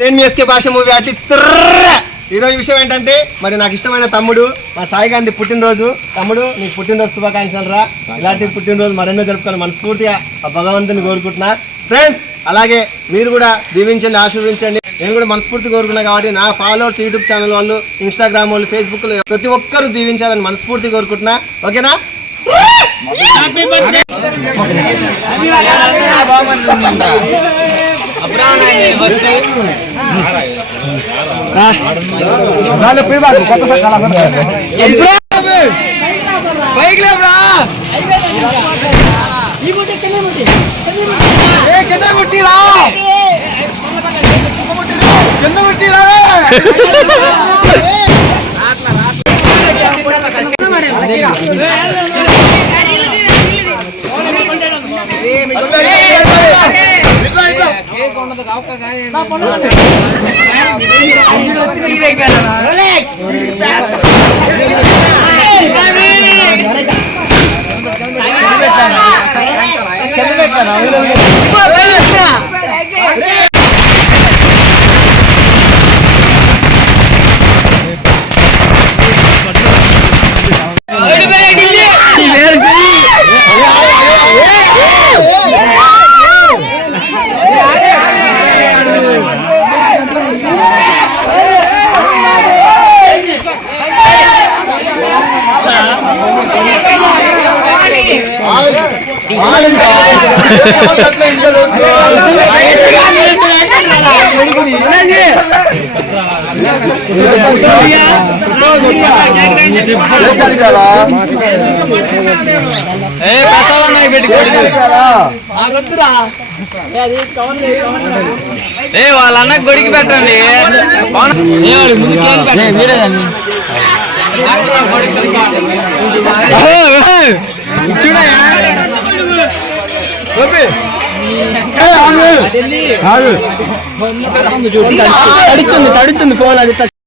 10 భాష మూవీ ఆర్టి ఈరోజు విషయం ఏంటంటే మరి నాకు ఇష్టమైన తమ్ముడు మా సాయి గాంధీ పుట్టినరోజు. తమ్ముడు నీకు పుట్టినరోజు శుభాకాంక్షలు రా. ఇలాంటి పుట్టినరోజు మరెన్నో జరుపుకోవాలి మనస్ఫూర్తిగా ఆ భగవంతుని కోరుకుంటున్నా. ఫ్రెండ్స్ అలాగే మీరు కూడా దీవించండి, ఆశీర్వించండి. నేను కూడా మనస్ఫూర్తి కోరుకున్నా కాబట్టి నా ఫాలోవర్స్ యూట్యూబ్ ఛానల్ వాళ్ళు, ఇన్స్టాగ్రామ్ వాళ్ళు, ఫేస్బుక్లో ప్రతి ఒక్కరు దీవించాలని మనస్ఫూర్తి కోరుకుంటున్నా. ఓకేనా? వాళ్ళన్న గొడికి పెట్టండి. తడుతుంది ఫోన్ అది